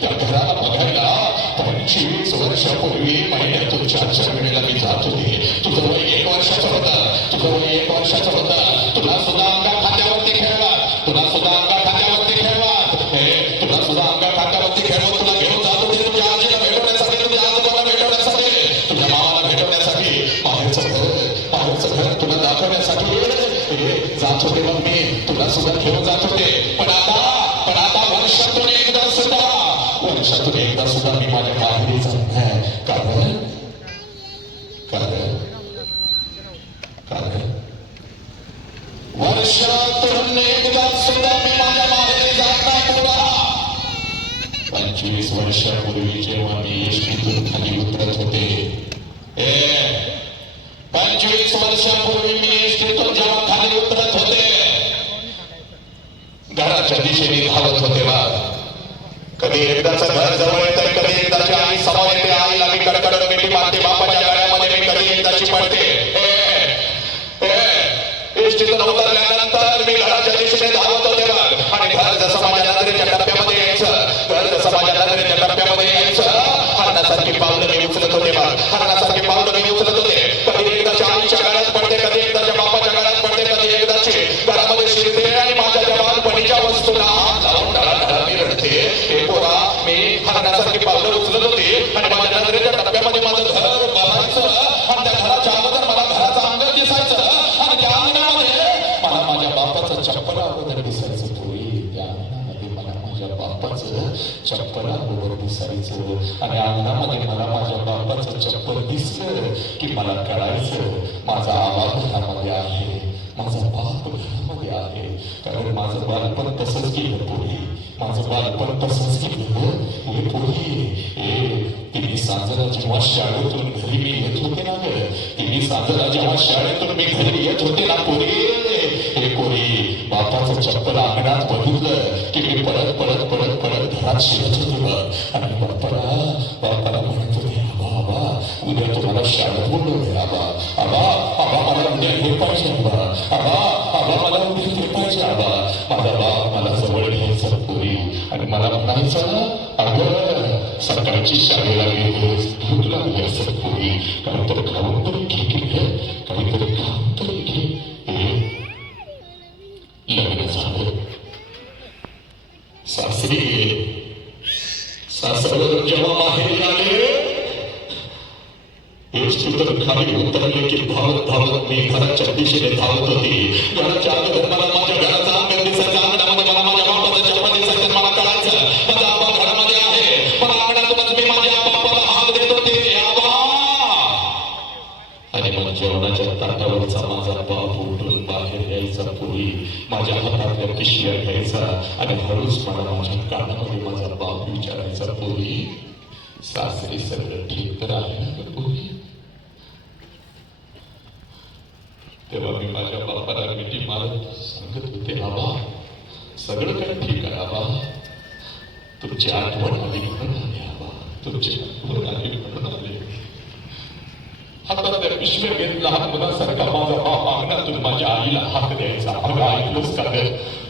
त्या घराला बघायला पंचवीस वर्षापूर्वी महिन्यातून चारच्या वेळेला मी जात होते तुझं वय एक वर्षाचा होता तुझं वय एक वर्षाचा होता तुला सुद्धा अंगा खात्यावरती खेळवा तुला सुद्धा अंगा खात्यावरती खेळवा हे तुला सुद्धा अंगा खात्यावरती खेळवून तुला घेऊन जात होते तुझ्या आजीला भेटवण्यासाठी तुझ्या आजोबाला भेटवण्यासाठी तुझ्या मामाला भेटवण्यासाठी बाहेरचं घर बाहेरचं घर तुला दाखवण्यासाठी जात होते मग मी तुला सुद्धा घेऊन वर्षातून एकदा सुद्धा मी माझ्या पुन्हा पंचवीस वर्षापूर्वी जेव्हा मी यशमीतून खाली उतरत होते ए पंचवीस वर्षापूर्वी मी यशमीतून जेव्हा खाली उतरत होते घराच्या दिशेने धावत होते बा कधी एकदाच घर जवळ येतं कधी एकदाची आई समोर येते आईला मी कडकड मिठी मारते बापाच्या गाड्यामध्ये मी कधी एकदाची पडते ए, ए, एसटीतून उतरल्यानंतर मी घराच्या दिशेने धावत होते बघ आणि घर जसं माझ्या नजरेच्या टप्प्यामध्ये यायचं घर जसं माझ्या नजरेच्या टप्प्यामध्ये यायचं हरणासारखी पावलं मी उचलत होते बघ हरणासारखी पावलं मी उचलत होते कधी एकदाच्या आईच्या गाड्यात पडते कधी एकदाच्या बापाच्या गाड्यात पडते कधी एकदाची घरामध्ये शिरते आणि माझ्या त्या बालपणीच्या वस्तूला हात लावून ढळाढळा मी रडते हे पोरा मी हरणासारखी पावलं उचलत होती आणि माझ्या नजरेच्या टप्प्यामध्ये माझं घर बघायचं आणि त्या घराच्या अगोदर मला घराचं अंगण दिसायचं आणि त्या अंगणामध्ये मला माझ्या बापाचं चप्पल अगोदर दिसायचं पोरी त्या अंगणामध्ये मला माझ्या बापाचं चप्पल अगोदर दिसायचं आणि अंगणामध्ये मला माझ्या बापाचं चप्पल दिसलं की मला कळायचं माझा आवाज घरामध्ये आहे. माझा बाप घरामध्ये आहे. कारण माझं बालपण तसंच गेलं पुढे. माझं बालपण तसंच गेलं हे पुढे. तिने साजरा जेव्हा शाळेतून घरी मी येत होते ना ग तिने साजरा जेव्हा शाळेतून मी घरी येत होते ना पुढे. हे पोरी बापाचं चप्पल अंगणात बघितलं की मी परत परत परत परत घरात शिरत होते बघ. आणि बापाला बापाला म्हणत होते आबा आबा उद्या तुम्हाला शाळेत बोलवलंय आबा आबा आबा मला उद्या हे पाहिजे आबा आबा आबा मला उद्या हे पाहिजे आबा माझा बाप मला जवळ घ्यायचा पोरी आणि मला म्हणायचं अगं सकाळची शाळेला गेलोस भूक लागली असत पोरी. तेव्हा मी माझ्या बापाला मिठी मारत सांगत होते आबा सगळं काही ठीक आहे आबा. तुमची आठवण आली म्हणून आली आबा. तुमची आठवण आली म्हणून आली. हातात त्या पिशव्या घेत लहान मुलासारखा माझा बाप अंगणातून माझ्या आईला हात द्यायचा. अगं ऐकलंच का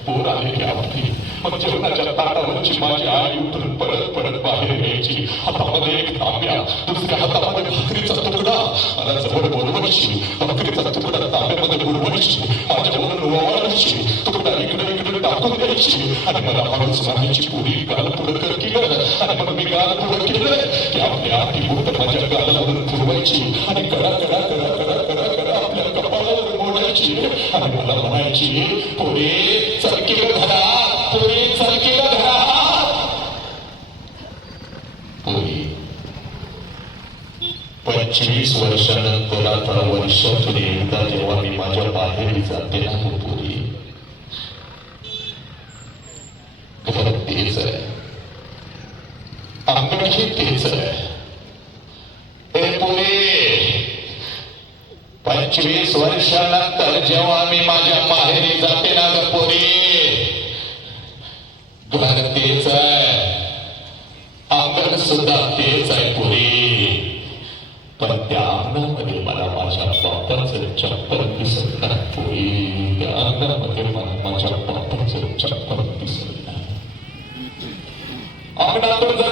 पोर आले की आवडली म्हणजे मग जेवणाच्या ताटावरची माझी आई उतरून परत परत बाहेर यायची. हातामध्ये एक तांब्या दुसऱ्या हातामध्ये भाकरीचा तुकडा मला जवळ बोलवायची. भाकरीचा तुकडा तांब्यामध्ये बोलवायची. माझ्या वरून ओवाळायची तुकडा इकडे इकडे टाकून द्यायची. आणि मला हळूच म्हणायची पुरी गाल पुढं कर केलं आणि मग मी गाल पुढं केलं की आपल्या आठी बोट माझ्या गालावरून फिरवायची. आणि कडा कडा कडा कडा कडा कडा आपल्या कपाळावर मोडायची. आणि मला म्हणायची पोरे चरकेल घरात पोरे चरकेल घरात पोरी पंचवीस वर्षानंतर आता वर्षातून एकदा जेव्हा मी माझ्या बाहेर जाते ना हो पोरी घर तेच आहे अंगणही तेच आहे हे पोरी पंचवीस वर्षानंतर जेव्हा मी माझ्या माहेरी जाते ना गपोरी घर तेच आहे. अंगण सुद्धा तेच आहे पुरी. पण त्या अंगणामध्ये मला माझ्या बापाचं चप्पल दिसत नाही पुरी. त्या अंगणामध्ये मला माझ्या बापाचं चप्पल दिसत नाही. अंगणातून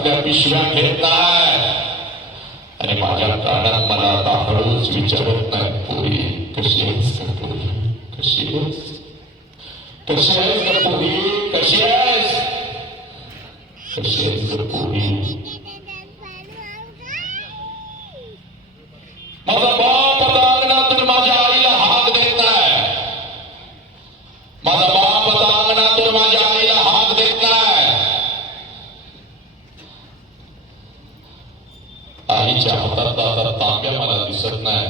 माझ्या पिशव्या घेत नाही आणि माझ्या कानात मला आता हळूच विचारत नाही पोरी कशी आहेस का पुरी? कशी आहेस? कशी आहेस का पुरी? कशी आहेस? कशी आहेस का पुरी माझा बाप आता अंगणातून माझ्या आईला हात देत नाही माझा बाप आता अंगणातून माझ्या आईला हात देत नाही आईच्या हातात आता तांब्या मला दिसत नाही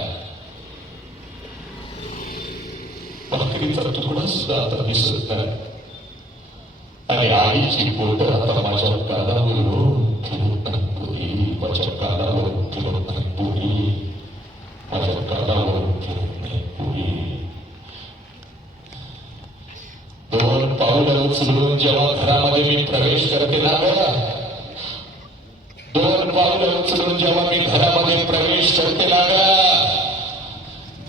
भाकरीचा तुकडा सुद्धा आता दिसत नाही आणि आईची बोट आता माझ्या कानावर फिरत नाही पुरी माझ्या कानावर फिरत नाही पुरी माझ्या कानावर फिरत नाही पुरी दोन पावलं उचलून जेव्हा घरामध्ये मी प्रवेश करते ना गं, दोन पावलं उचलून जेव्हा मी घरामध्ये प्रवेश करते ना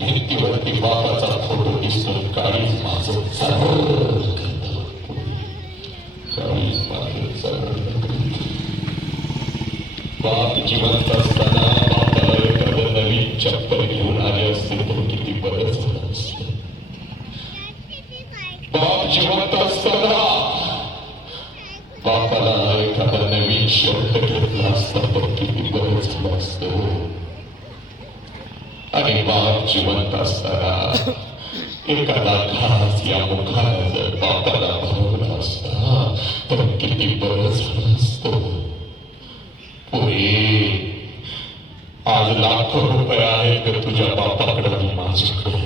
भिंतीवरती बापाचा दिसतो काळीच माझं चढ काळीच माझं चढ बाप जिवंत असताना बापाला एखादं नवीन चप्पल घेऊन आले असते तर किती बरं झालं असत बाप जिवंत असताना बापाला एखादा नवीन शब्द घेतला असता तर किती बरं झालं असतं आणि बाप जिवंत असताना एखादा घास या मुखानं जर बापाला भरवला असता तर किती बरं झालं असतं पुरी आज लाखो रुपये आहेत ग तुझ्या बापाकडे आणि माझ्याकडे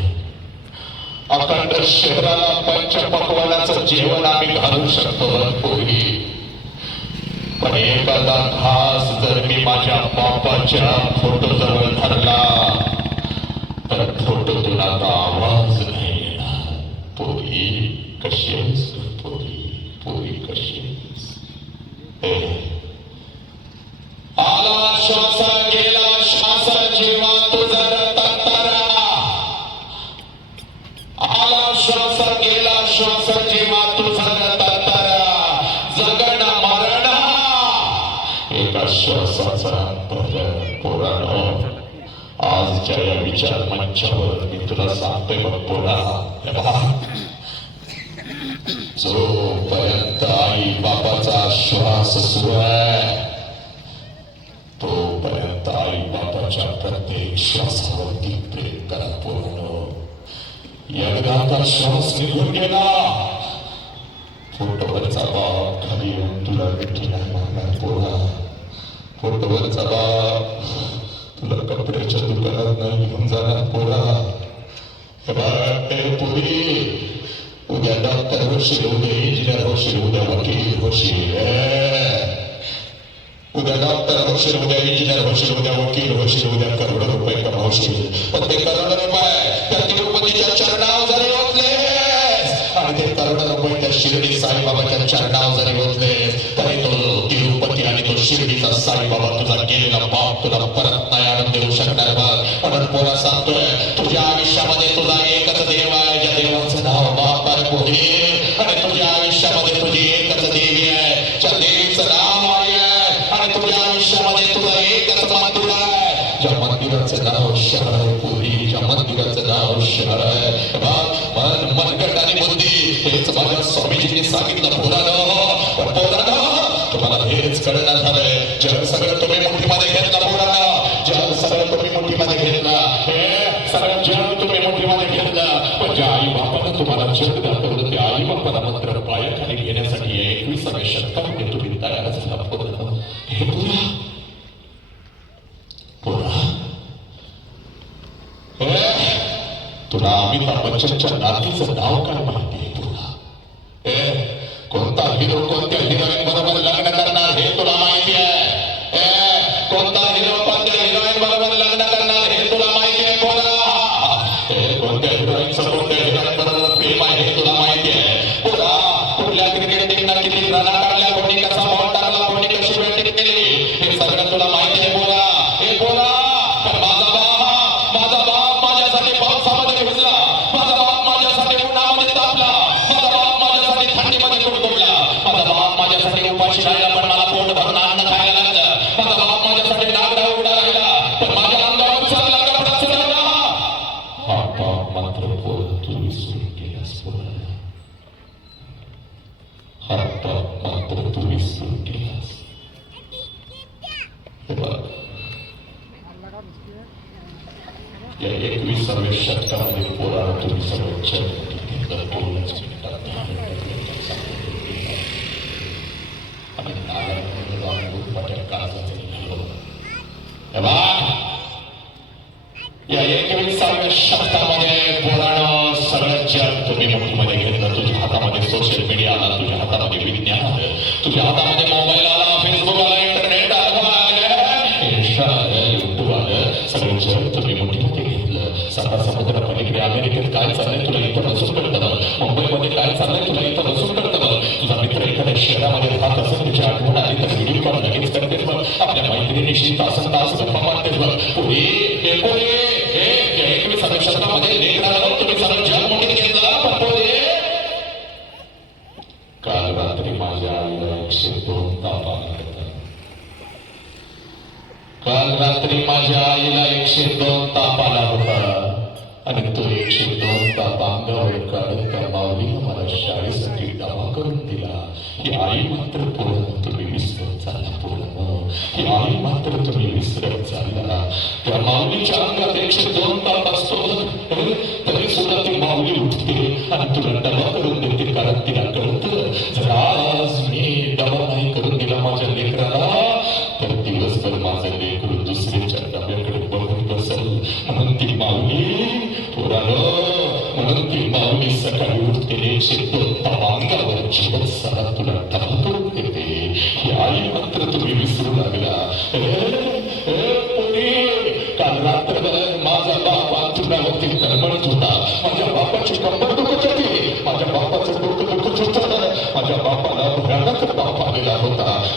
अखंड शहराला पंचपक्वानाचं जेवण आम्ही घालू शकतो पोरी पण एखादा घास जर मी माझ्या बापाच्या फोटो जवळ धरला तर फोटो तुला आवाज पोरी कशी आहेस पोरी आला श्वास गेला श्वासा जेव्हा तुझा तत्तरा आला श्वास गेला श्वास जेव्हा तुझा तत्तरा जगण मरण एका श्वासाचा अंतर आजच्या या विचार मंचावर मी तुला सांगतोय बघ पुरा जोपर्यंत आई बापाचा श्वास सुरू आहे तोपर्यंत आई बापाच्या प्रत्येक श्वासावरती प्रेम करा पोरानो एकदा आता श्वास निघून गेला फोटोवरचा बाप खाली येऊन तुला मिठी नाही मागणार पोरा फोटोवरचा बाप तुला कपड्याच्या दुकानात नाही घेऊन जाणार पोरा हे बघ ते पुरी उद्या डॉक्टर होशील उद्या इंजिनियर होशील उद्या वकील होशील ए. उद्या डॉक्टर होशील उद्या इंजिनियर होशील उद्या वकील होशील उद्या करोड रुपये कमावशील पण ते करोड रुपये त्या तिरुपतीच्या चरणावर जरी ओतलेस आणि ते करोड रुपये त्या शिर्डी साईबाबाच्या चरणावर जरी ओतलेस तरी तो तिरुपती आणि तो शिर्डीचा साईबाबा तुझा गेलेला बाप तुला परत नाही आणून देऊ शकणार बघ म्हणून पोरा सांगतोय तुझ्या आयुष्यामध्ये तुझा एकच देव आहे ज्या देवाचं नाव बाप आहे पोहे आणि तुझ्या आयुष्यामध्ये तुझी एकच देवी आहे ज्या देवीचं नाव आई आहे आणि तुझ्या आयुष्यामध्ये तुझं एकच मंदिर आहे ज्या मंदिराचं नाव शहर आहे पुरी ज्या मंदिराचं नाव आहे मन मनगट आणि बुद्धी हेच माझ्या स्वामीजींनी सांगितलं पोरानं पण पोरानं तुम्हाला हेच कळणार झालंय जग सगळं तुम्ही मुठीमध्ये घेतलं पोरानं जग सगळं तुम्ही मुठीमध्ये घेतलं हे सगळं जग तुम्ही मुठीमध्ये घेतलं पण ज्या आई बापानं तुम्हाला जग दाखवलं त्या आई बापाला मात्र पायाखाली घेण्यासाठी వశిష్ఠ రాత్రి సదావకాలం त्या एकविसाव्या शतकामध्ये पोराला तुम्ही सगळं चरण बोलण्याच या एकविसाव्या शतकामध्ये पोरानं सगळं तुम्ही मुठीमध्ये घेतलं तुझ्या हातामध्ये सोशल मीडिया आला तुझ्या हातामध्ये विज्ञान आलं तुझ्या हातामध्ये मात्र पोरं तुम्ही विसरत चालला पोरं ही आई मात्र तुम्ही विसरत चालला. त्या माऊलीच्या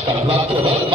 esta plataforma